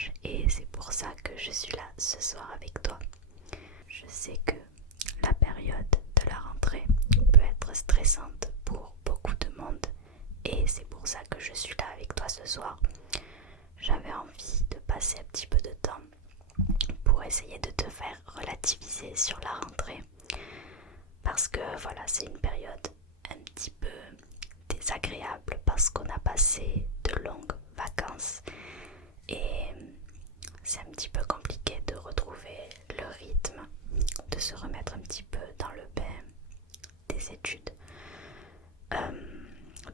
proche et c'est pour ça que je suis là ce soir avec toi. Je sais que la période de la rentrée peut être stressante pour beaucoup de monde et c'est pour ça que je suis là avec toi ce soir. J'avais envie de passer un petit peu de temps pour essayer de te faire relativiser sur la rentrée parce que voilà, c'est une période un petit peu désagréable parce qu'on a passé de longues vacances et c'est un petit peu compliqué de retrouver le rythme, de se remettre un petit peu dans le bain des études,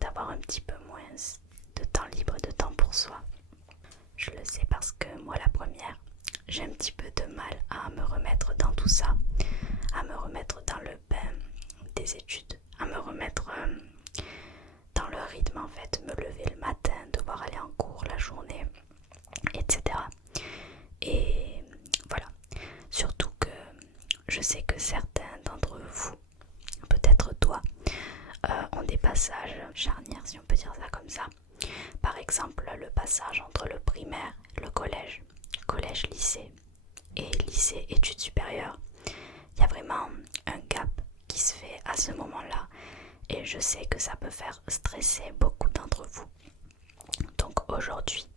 d'avoir un petit peu moins de temps libre, de temps pour soi. Je le sais parce que moi la première, j'ai un petit peu de mal à me remettre dans tout ça, à me remettre dans le bain des études, à me remettre dans le rythme en fait, me lever le matin, devoir aller en cours la journée, etc. Et voilà, surtout que je sais que certains d'entre vous, peut-être toi, ont des passages charnières si on peut dire ça comme ça. Par exemple le passage entre le primaire, le collège, collège-lycée et lycée-études supérieures. Il y a vraiment un gap qui se fait à ce moment-là et je sais que ça peut faire stresser beaucoup d'entre vous. Donc aujourd'hui,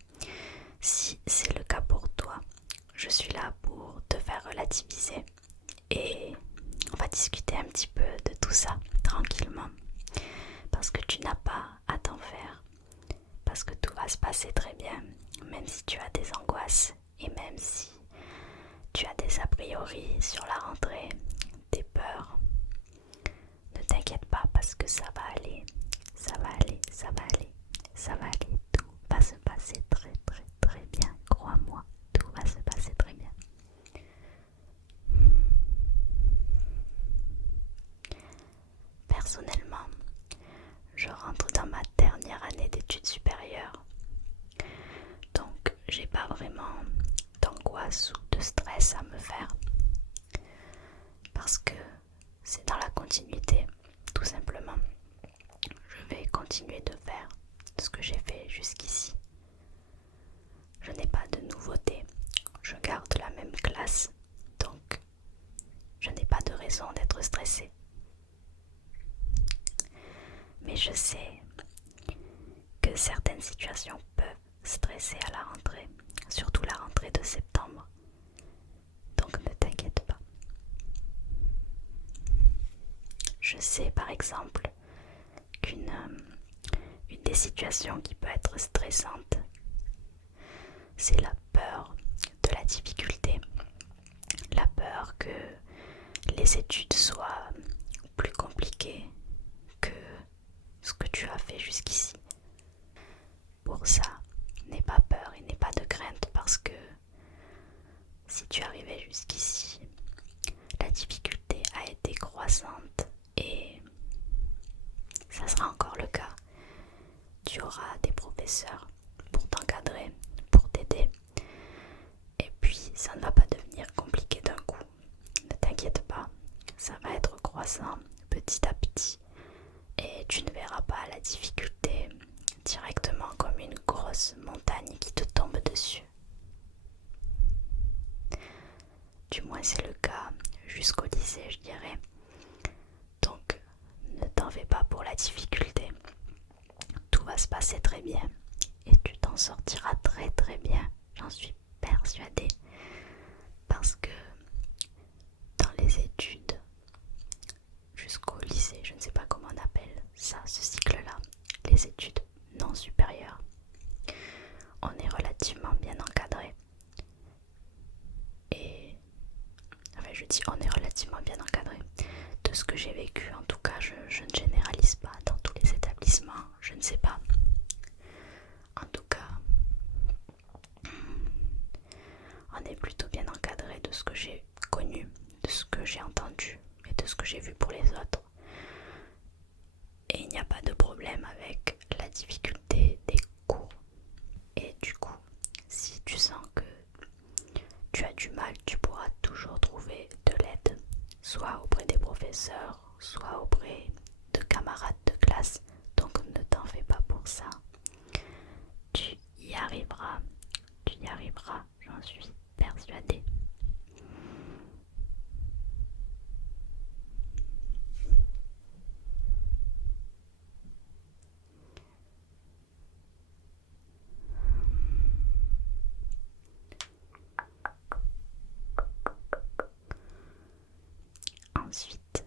si c'est le cas pour toi, je suis là pour te faire relativiser et on va discuter un petit peu de tout ça tranquillement parce que tu n'as pas à t'en faire, parce que tout va se passer très bien, même si tu as des angoisses et même si tu as des a priori sur la rentrée, des peurs. Ne t'inquiète pas parce que ça va aller, ça va aller, ça va aller, ça va aller, tout va se passer très très très bien, crois-moi, tout va se passer très bien. Personnellement, je rentre dans ma dernière année d'études supérieures, donc j'ai pas vraiment d'angoisse ou de stress à me faire parce que c'est dans la continuité, tout simplement. Je vais continuer de faire ce que j'ai fait jusqu'ici. Je n'ai pas de nouveautés, je garde la même classe, donc je n'ai pas de raison d'être stressée. Mais je sais que certaines situations peuvent stresser à la rentrée, surtout la rentrée de septembre. Donc ne t'inquiète pas. Je sais par exemple qu'une des situations qui peut être stressante, c'est la peur de la difficulté, la peur que les études soient plus compliquées que ce que tu as fait jusqu'ici. Pour ça, n'aie pas peur et n'aie pas de crainte parce que si tu arrivais jusqu'ici, la difficulté a été croissante et ça sera encore le cas. Tu auras des professeurs pour t'encadrer, pour t'aider et puis ça ne va pas devenir compliqué d'un coup. Ne t'inquiète pas, ça va être croissant petit à petit et tu ne verras pas la difficulté directement comme une grosse montagne qui te tombe dessus. Du moins c'est le cas jusqu'au lycée, je dirais. Donc ne t'en fais pas pour la difficulté. Tout va se passer très bien et tu t'en sortiras très très bien, j'en suis persuadée. Parce que dans les études jusqu'au lycée, je ne sais pas comment on appelle ça, ce cycle-là, les études non supérieures, on est relativement bien encadré. Et enfin je dis on est relativement bien encadré. De ce que j'ai vécu, en tout cas, je ne généralise pas dans tous les établissements, je ne sais pas. En tout cas, on est plutôt bien encadré de ce que j'ai connu, de ce que j'ai entendu et de ce que j'ai vu pour les autres. Et il n'y a pas de problème avec la difficulté des cours. Et du coup, si tu sens que tu as du mal, tu pourras toujours trouver de l'aide, soit auprès des professeurs, soit auprès de camarades de classe. Donc ne t'en fais pas pour ça. Tu y arriveras, tu y arriveras, j'en suis persuadée. Ensuite,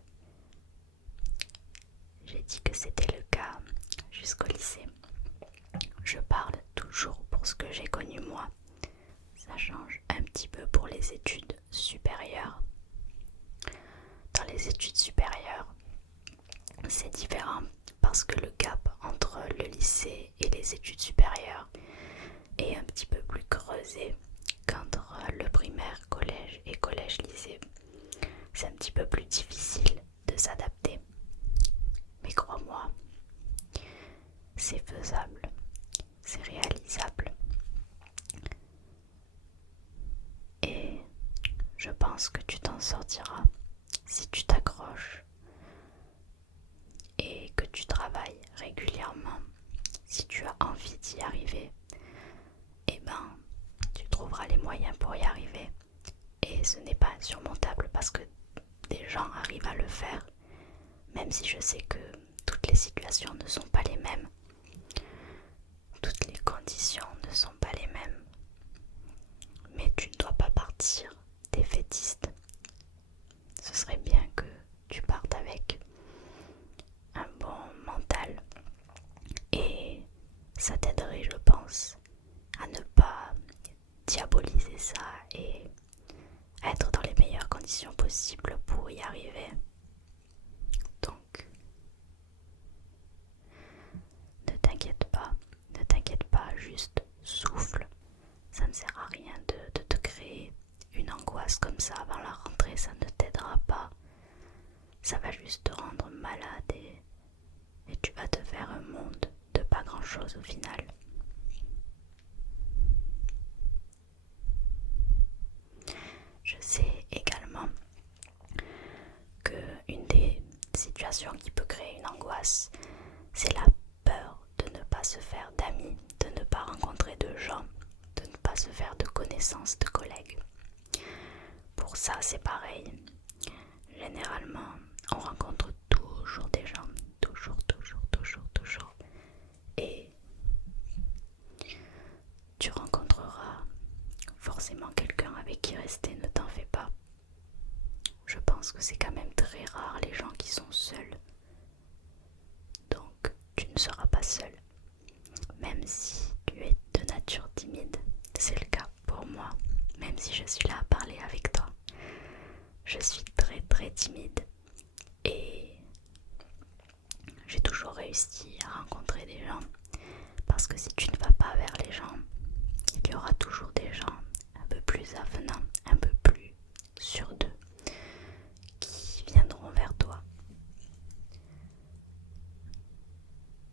j'ai dit que c'était le cas jusqu'au lycée. Je parle toujours pour ce que j'ai connu moi. Ça change un petit peu pour les études supérieures. Dans les études supérieures, c'est différent parce que le gap entre le lycée et les études supérieures est un petit peu plus creusé qu'entre le primaire, collège et collège-lycée. C'est un petit peu plus difficile de s'adapter. Mais crois-moi, c'est faisable, c'est réalisable. Et je pense que tu t'en sortiras si tu t'accroches et que tu travailles régulièrement. Si tu as envie d'y arriver, eh ben, tu trouveras les moyens pour y arriver. Et ce n'est pas insurmontable parce que des gens arrivent à le faire, même si je sais que toutes les situations ne sont pas les mêmes. Toutes les conditions ne sont pas les mêmes. Mais tu ne dois pas partir défaitiste. Ce serait bien que tu partes avec un bon mental et ça t'aiderait, je pense, à ne pas diaboliser ça et être dans les meilleures conditions possibles pour y arriver. Donc, ne t'inquiète pas, juste souffle. Ça ne sert à rien de te créer une angoisse comme ça avant la rentrée, ça ne t'aidera pas. Ça va juste te rendre malade et tu vas te faire un monde de pas grand chose au final. Je sais également qu'une des situations qui peut créer une angoisse, c'est la peur de ne pas se faire d'amis, de ne pas rencontrer de gens, de ne pas se faire de connaissances, de collègues. Pour ça, c'est pareil. Généralement, on rencontre toujours des gens, toujours. Et tu rencontreras forcément quelqu'un avec qui rester, ne t'en fais pas. Je pense que c'est quand même très rare les gens qui sont seuls. Donc, tu ne seras pas seul. Même si tu es de nature timide, c'est le cas pour moi. Même si je suis là à parler avec toi, je suis très timide. Et j'ai toujours réussi à rencontrer des gens. Parce que si tu ne vas pas vers les gens, il y aura toujours des gens un peu plus avenants, un peu plus sûrs d'eux, qui viendront vers toi.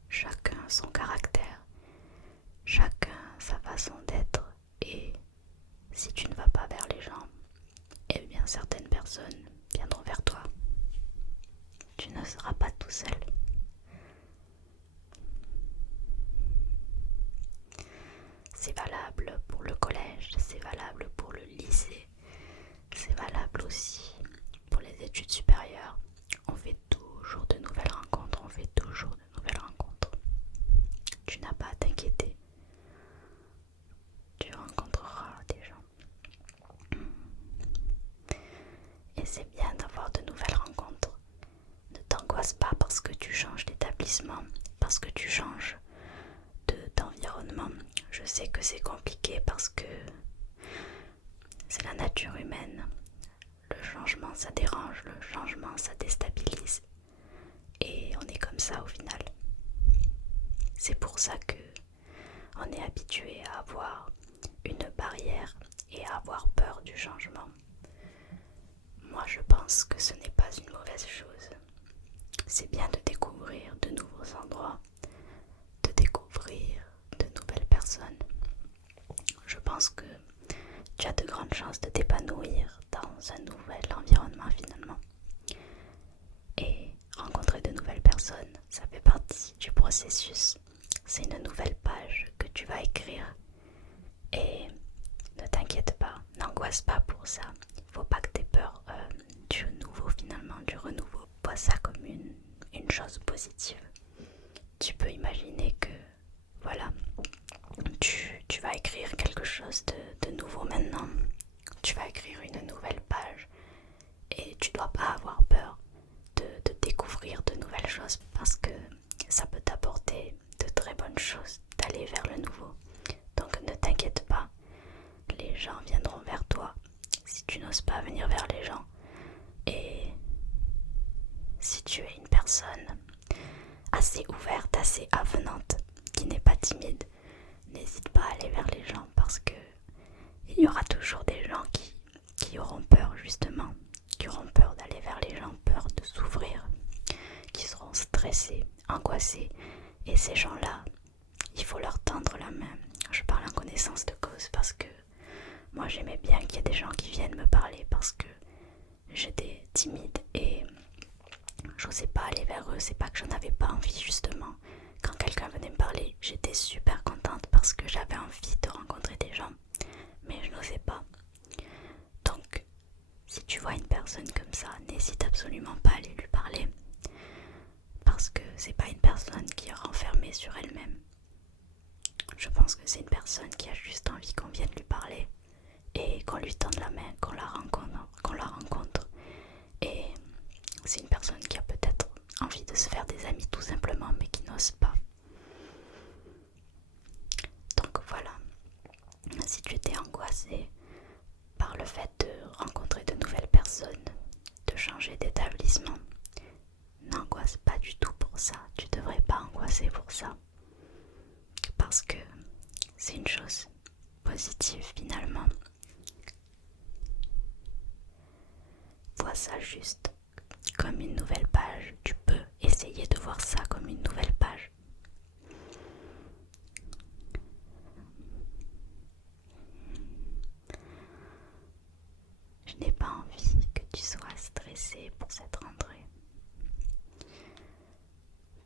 Chacun son caractère, chacun sa façon d'être, et si tu ne vas pas vers les gens, eh bien certaines personnes viendront vers toi. Tu ne seras pas tout seul. C'est valable pour le collège, c'est valable pour le lycée, c'est valable aussi pour les études supérieures. On fait toujours de nouvelles rencontres, Tu n'as pas à t'inquiéter. Tu rencontreras des gens. Et c'est bien d'avoir de nouvelles rencontres. Ne t'angoisse pas parce que tu changes d'établissement, parce que tu changes d'environnement. Je sais que c'est compliqué parce que c'est la nature humaine. Le changement, ça dérange, le changement, ça déstabilise. Et on est comme ça au final. C'est pour ça que on est habitué à avoir une barrière et à avoir peur du changement. Moi, je pense que ce n'est pas une mauvaise chose. C'est bien de découvrir de nouveaux endroits, de découvrir de nouvelles personnes. Je pense que tu as de grandes chances de t'épanouir dans un nouvel environnement finalement. Et rencontrer de nouvelles personnes, ça fait partie du processus. C'est une nouvelle page que tu vas écrire et tu dois pas avoir peur de découvrir de nouvelles choses parce que ça peut t'apporter de très bonnes choses d'aller vers le nouveau. Donc ne t'inquiète pas, les gens viendront vers toi si tu n'oses pas venir vers les gens. Et si tu es une personne assez ouverte, assez avenante, qui n'est pas timide, n'hésite pas à aller vers les gens parce que il y aura toujours des gens qui auront peur justement, qui auront peur d'aller vers les gens, peur de s'ouvrir, qui seront stressés, angoissés. Et ces gens-là, il faut leur tendre la main. Je parle en connaissance de cause parce que moi j'aimais bien qu'il y ait des gens qui viennent me parler parce que j'étais timide et j'osais pas aller vers eux. C'est pas que j'en avais pas envie justement. Quand quelqu'un venait me parler, j'étais super contente parce que j'avais envie de rencontrer des gens, mais je n'osais pas. Donc, si tu vois une personne comme ça, n'hésite absolument pas à aller lui parler parce que c'est pas une personne qui est renfermée sur elle-même. Je pense que c'est une personne qui a juste envie qu'on vienne lui parler et qu'on lui tende la main, qu'on la rencontre. Et c'est une personne qui a peut-être envie de se faire des amis tout simplement, mais qui n'ose pas. Donc voilà, si tu étais angoissée par le fait de rencontrer de nouvelles personnes, de changer d'établissement, n'angoisse pas du tout pour ça. Tu devrais pas angoisser pour ça. Parce que c'est une chose positive finalement. Vois ça juste comme une nouvelle page. Tu peux essayer de voir ça comme une nouvelle page. Je n'ai pas envie que tu sois stressé pour cette rentrée.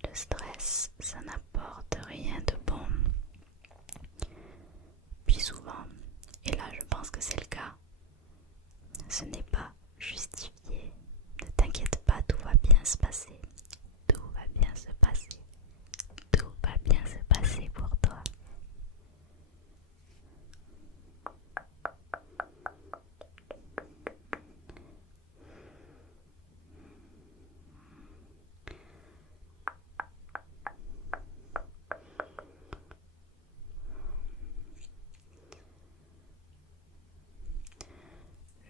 Le stress, ça n'apporte rien de bon. Puis souvent, et là je pense que c'est le cas, ce n'est pas justifié. Ne t'inquiète pas, tout va bien se passer. Tout va bien se passer. Tout va bien se passer pour toi.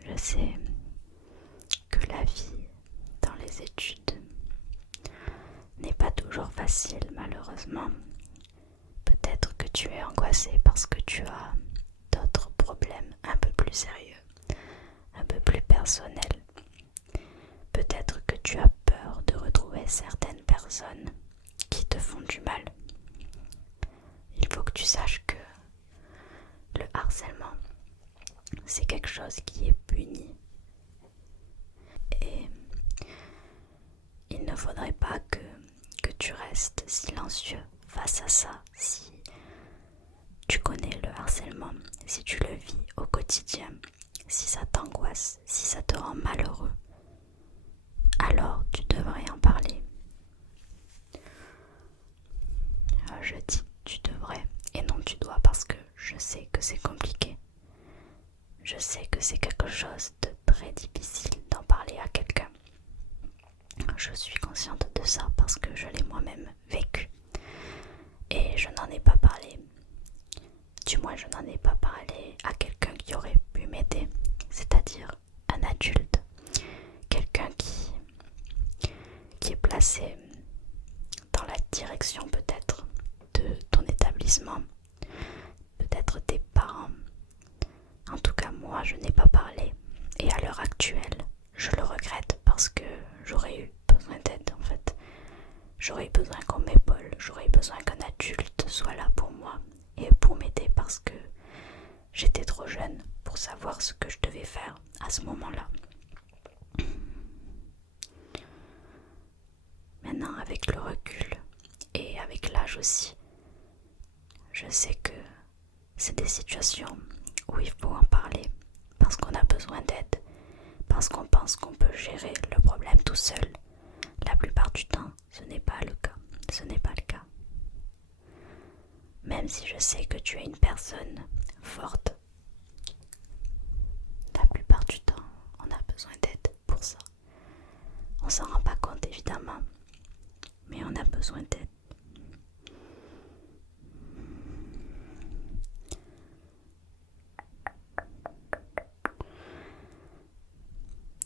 Je sais que la vie dans les études n'est pas toujours facile, malheureusement. Peut-être que tu es angoissé parce que tu as d'autres problèmes un peu plus sérieux, un peu plus personnels. Peut-être que tu as peur de retrouver certaines personnes qui te font du mal. Il faut que tu saches que le harcèlement, c'est quelque chose qui est puni. Et il ne faudrait pas que tu restes silencieux face à ça. Si tu connais le harcèlement, si tu le vis au quotidien, si ça t'angoisse, si ça te rend malheureux, alors tu devrais en parler. Je dis tu devrais et non tu dois parce que je sais que c'est compliqué. Je sais que c'est quelque chose de très difficile d'en parler à quelqu'un. Je suis consciente de ça parce que je l'ai moi-même vécu. Et je n'en ai pas parlé. Du moins, je n'en ai pas parlé à quelqu'un qui aurait pu m'aider. C'est-à-dire un adulte. Quelqu'un qui est placé dans la direction peut-être de ton établissement. Peut-être tes parents. En tout cas, moi, je n'ai pas parlé. Et à l'heure actuelle, je le regrette parce que j'aurais eu besoin d'aide en fait. J'aurais besoin qu'on m'épaule, j'aurais besoin qu'un adulte soit là pour moi et pour m'aider parce que j'étais trop jeune pour savoir ce que je devais faire à ce moment-là. Maintenant, avec le recul et avec l'âge aussi, je sais que c'est des situations où il faut en parler parce qu'on a besoin d'aide, parce qu'on pense qu'on peut gérer le problème tout seul. La plupart du temps, ce n'est pas le cas. Ce n'est pas le cas. Même si je sais que tu es une personne forte, la plupart du temps, on a besoin d'aide pour ça. s'en rend pas compte évidemment, mais on a besoin d'aide.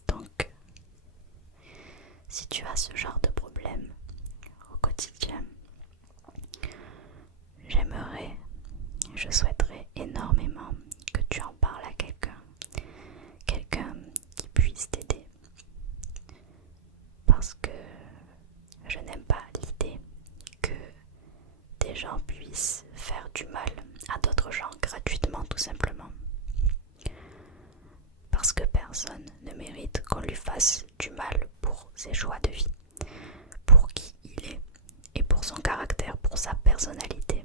Donc, si tu as ce genre de problème au quotidien, je souhaiterais énormément que tu en parles à quelqu'un qui puisse t'aider. Parce que je n'aime pas l'idée que des gens puissent faire du mal à d'autres gens gratuitement, tout simplement. Parce que personne ne mérite qu'on lui fasse du mal pour ses choix de vie, pour qui il est et pour son caractère, pour sa personnalité.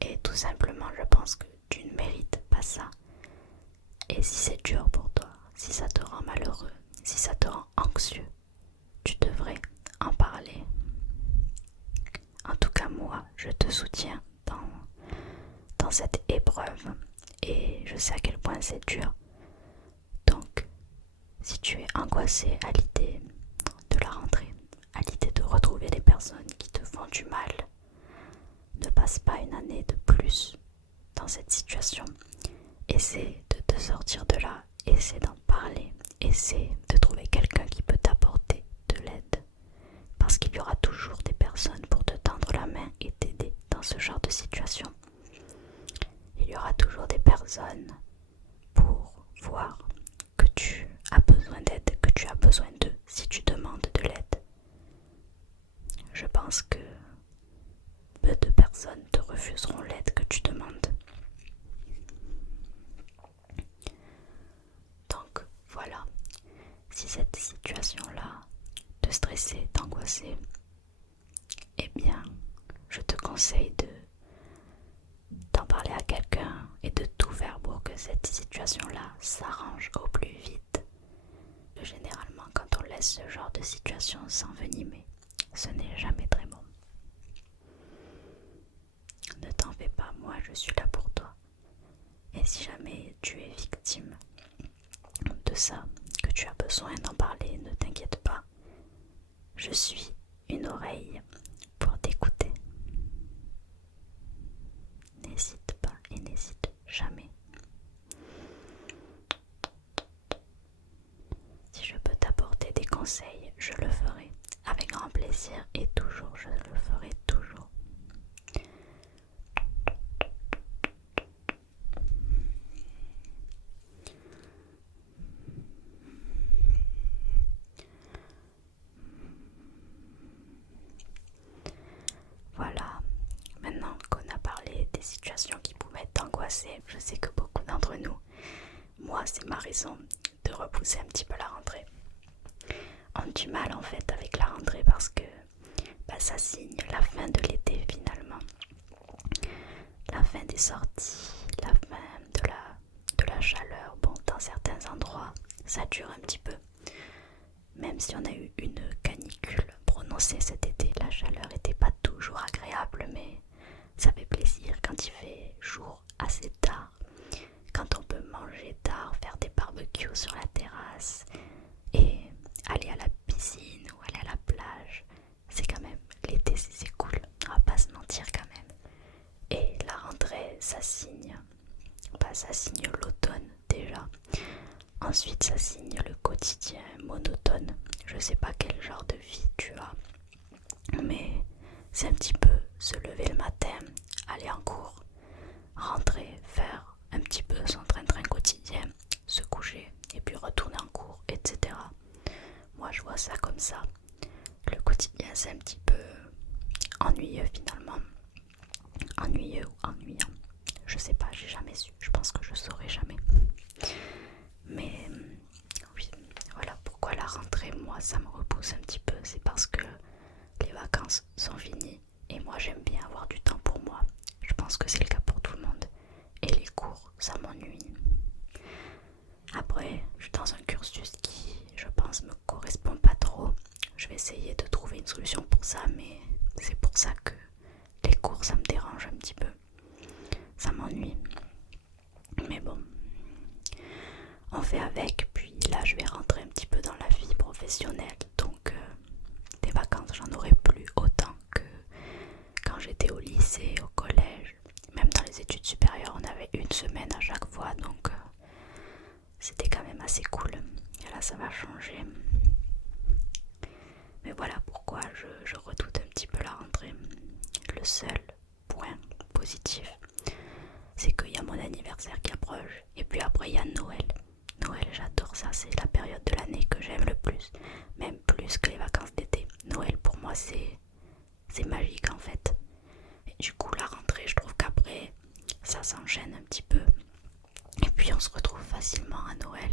Et tout simplement, je pense que tu ne mérites pas ça. Et si c'est dur pour toi, si ça te rend malheureux, si ça te rend anxieux, tu devrais en parler. En tout cas, moi, je te soutiens dans cette épreuve et je sais à quel point c'est dur. Donc, si tu es angoissé à l'idée de la rentrée, à l'idée de retrouver des personnes qui te font du mal, ne passe pas une année de plus dans cette situation. Essaie de te sortir de là, essaie d'en parler, essaie de trouver quelqu'un qui peut t'apporter de l'aide. Parce qu'il y aura toujours des personnes pour te tendre la main et t'aider dans ce genre de situation. Il y aura toujours des personnes pour voir que tu as besoin d'aide, que tu as besoin d'eux si tu demandes de l'aide. Je pense que peu de personnes te refuseront l'aide que tu demandes. Donc voilà, si cette situation-là te stressait, t'angoissait, eh bien, je te conseille d'en parler à quelqu'un et de tout faire pour que cette situation-là s'arrange au plus vite. Généralement, quand on laisse ce genre de situation s'envenimer, ce n'est jamais très bon. Ne t'en fais pas, moi je suis là pour toi. Et si jamais tu es victime de ça, que tu as besoin d'en parler, ne t'inquiète pas. Je suis une oreille pour t'écouter. N'hésite pas et n'hésite jamais. Si je peux t'apporter des conseils, je le ferai avec grand plaisir et toujours, je le ferai toujours. Voilà, maintenant qu'on a parlé des situations qui pouvaient t'angoisser, je sais que beaucoup d'entre nous, moi c'est ma raison de repousser un petit peu la rentrée, ont du mal en fait avec la rentrée parce que ça signe la fin de l'été finalement, la fin des sorties, la fin de la chaleur. Bon, dans certains endroits ça dure un petit peu, même si on a eu une canicule prononcée cet été, la chaleur n'était pas toujours agréable, mais ça fait plaisir quand il fait jour assez tard, quand on peut manger tard, faire des barbecues sur la terrasse et aller à la piscine ou aller à la plage. C'est quand même, l'été c'est cool, on va pas se mentir quand même. Et la rentrée ça signe l'automne déjà. Ensuite ça signe le quotidien monotone. Je sais pas quel genre de vie tu as, mais c'est un petit peu se lever le matin, aller en cours, rentrer, faire un petit peu son train-train quotidien, se coucher et puis retourner en cours, etc. Moi je vois ça comme ça. Le quotidien c'est un petit peu ennuyeux finalement. Ennuyeux ou ennuyant, je sais pas, j'ai jamais su, je pense que je saurai jamais. Mais oui, voilà pourquoi la rentrée, moi ça me repousse un petit peu, c'est parce que les vacances sont finies et moi j'aime bien avoir du temps pour moi. Je pense que c'est le cas pour tout le monde. Et les cours, ça m'ennuie. Après, je suis dans un cursus qui, je pense, me correspond pas trop. Je vais essayer de trouver une solution pour ça, mais c'est pour ça que les cours, ça me dérange un petit peu. Ça m'ennuie. Mais bon, on fait avec, puis là je vais rentrer un petit peu dans la vie professionnelle, donc des vacances j'en aurai plus autant que quand j'étais au lycée, au collège, même dans les études supérieures on avait une semaine à chaque fois, donc c'était quand même assez cool. Et là ça va changer. Mais voilà pourquoi je redoute un petit peu la rentrée. Le seul point positif, c'est qu'il y a mon anniversaire qui approche. Et puis après il y a Noël. Noël, j'adore ça, c'est la période de l'année que j'aime le plus. Même plus que les vacances d'été. Noël pour moi c'est magique en fait. Et du coup la rentrée, je trouve qu'après ça s'enchaîne un petit peu. Et puis on se retrouve facilement à Noël.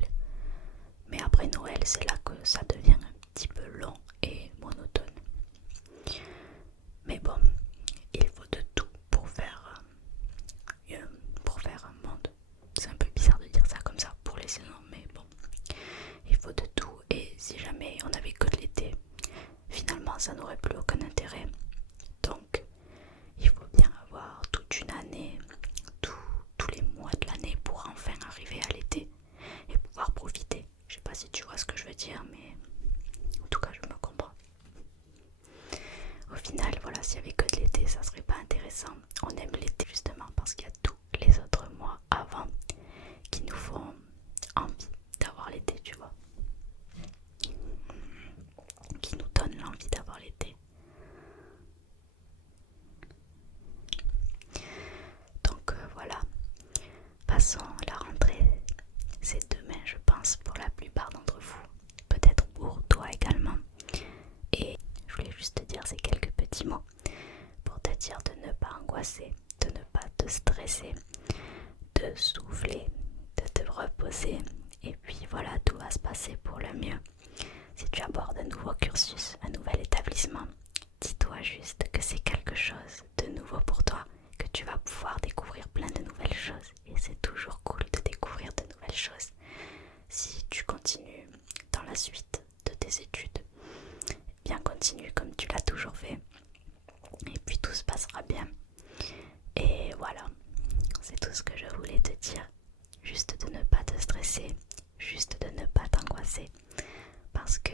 Mais après Noël, c'est là que ça devient un petit peu long et monotone. Mais bon, il faut de tout pour faire un monde. C'est un peu bizarre de dire ça comme ça pour les saisons, mais bon, il faut de tout. Et si jamais on avait que de l'été, finalement ça n'aurait plus aucun intérêt. Donc il faut bien avoir toute une année, tous les mois de l'année pour enfin arriver à l'été et pouvoir profiter. Je sais pas si tu vois ce que je veux dire, mais en tout cas je me comprends. Au final, voilà, s'il y avait que de l'été, ça serait pas intéressant. On aime l'été justement parce qu'il y a tous les autres mois avant qui nous font envie d'avoir l'été, tu vois. Qui nous donnent l'envie d'avoir l'été. Donc voilà, passons à la rentrée. C'est demain, je pense, pour la plupart d'entre vous. Peut-être pour toi également. Et je voulais juste te dire ces quelques petits mots pour te dire de ne pas angoisser, de ne pas te stresser, de souffler, de te reposer. Et puis voilà, tout va se passer pour le mieux. Si tu abordes un nouveau cursus, un nouvel établissement, dis-toi juste que c'est quelque chose de nouveau pour toi, que tu vas pouvoir découvrir plein de nouvelles choses. Et c'est toujours cool de découvrir de nouvelles choses. Si tu continues dans la suite de tes études, bien continue comme tu l'as toujours fait. Et puis tout se passera bien. Et voilà, c'est tout ce que je voulais te dire. Juste de ne pas te stresser, juste de ne pas t'angoisser. Parce que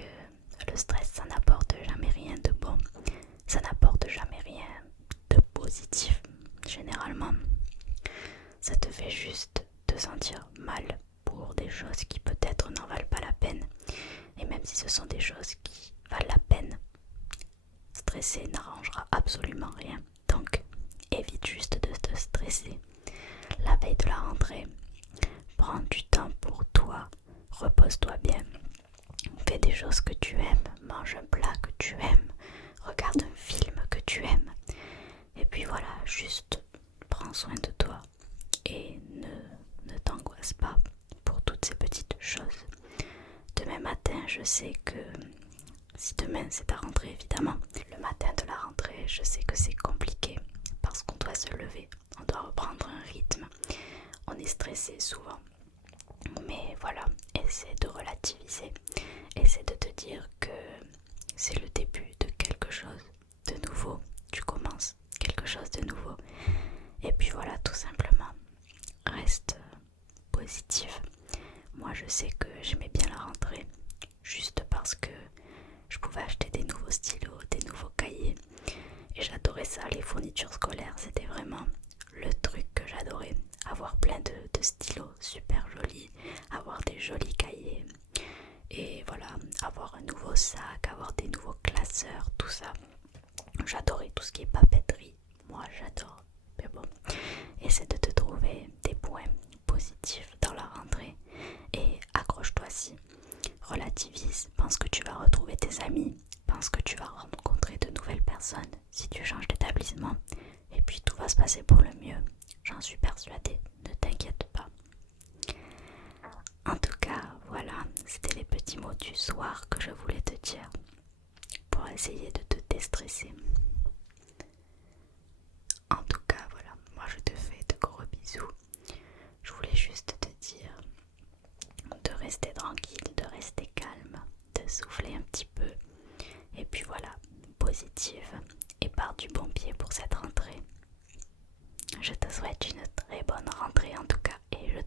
le stress, ça n'apporte jamais rien de bon. Ça n'apporte jamais rien de positif, généralement. Ça te fait juste te sentir mal pour des choses qui peut-être n'en valent pas la peine. Et même si ce sont des choses qui valent la peine, stresser n'arrangera absolument rien. Donc, évite juste de te stresser. La veille de la rentrée, prends du temps pour toi, repose-toi bien. Fais des choses que tu aimes, mange un plat que tu aimes, regarde un film que tu aimes. Et puis voilà, juste prends soin de toi et ne t'angoisse pas pour toutes ces petites choses. Demain matin, je sais que, si demain c'est ta rentrée évidemment, le matin de la rentrée, je sais que c'est compliqué parce qu'on doit se lever, on doit reprendre un rythme, on est stressé souvent. Mais voilà, essaie de relativiser, essaie de te dire que c'est le début de quelque chose de nouveau, tu commences quelque chose de nouveau. Et puis voilà, tout simplement, reste positif. Moi je sais que j'aimais bien la rentrée, juste parce que je pouvais acheter des nouveaux stylos, des nouveaux cahiers. Et j'adorais ça, les fournitures scolaires, c'était vraiment le truc que j'adorais. Avoir plein de stylos super jolis, avoir des jolis cahiers. Et voilà, avoir un nouveau sac, avoir des nouveaux classeurs, tout ça. J'adorais tout ce qui est papeterie. Moi j'adore. Mais bon, essaie de te trouver des points positifs dans la rentrée. Et accroche-toi-y. Relativise. Pense que tu vas retrouver tes amis. Pense que tu vas rencontrer de nouvelles personnes si tu changes d'établissement. Et puis tout va se passer pour le mieux. J'en suis persuadée. Ne t'inquiète pas. En tout cas, voilà, c'était les petits mots du soir que je voulais te dire pour essayer de te déstresser. En tout cas, voilà, moi je te fais de gros bisous. Je voulais juste te dire de rester tranquille, de rester calme, de souffler un petit peu. Et puis voilà, positive et pars du bon pied pour cette rentrée. Je te souhaite une très bonne rentrée en tout cas et je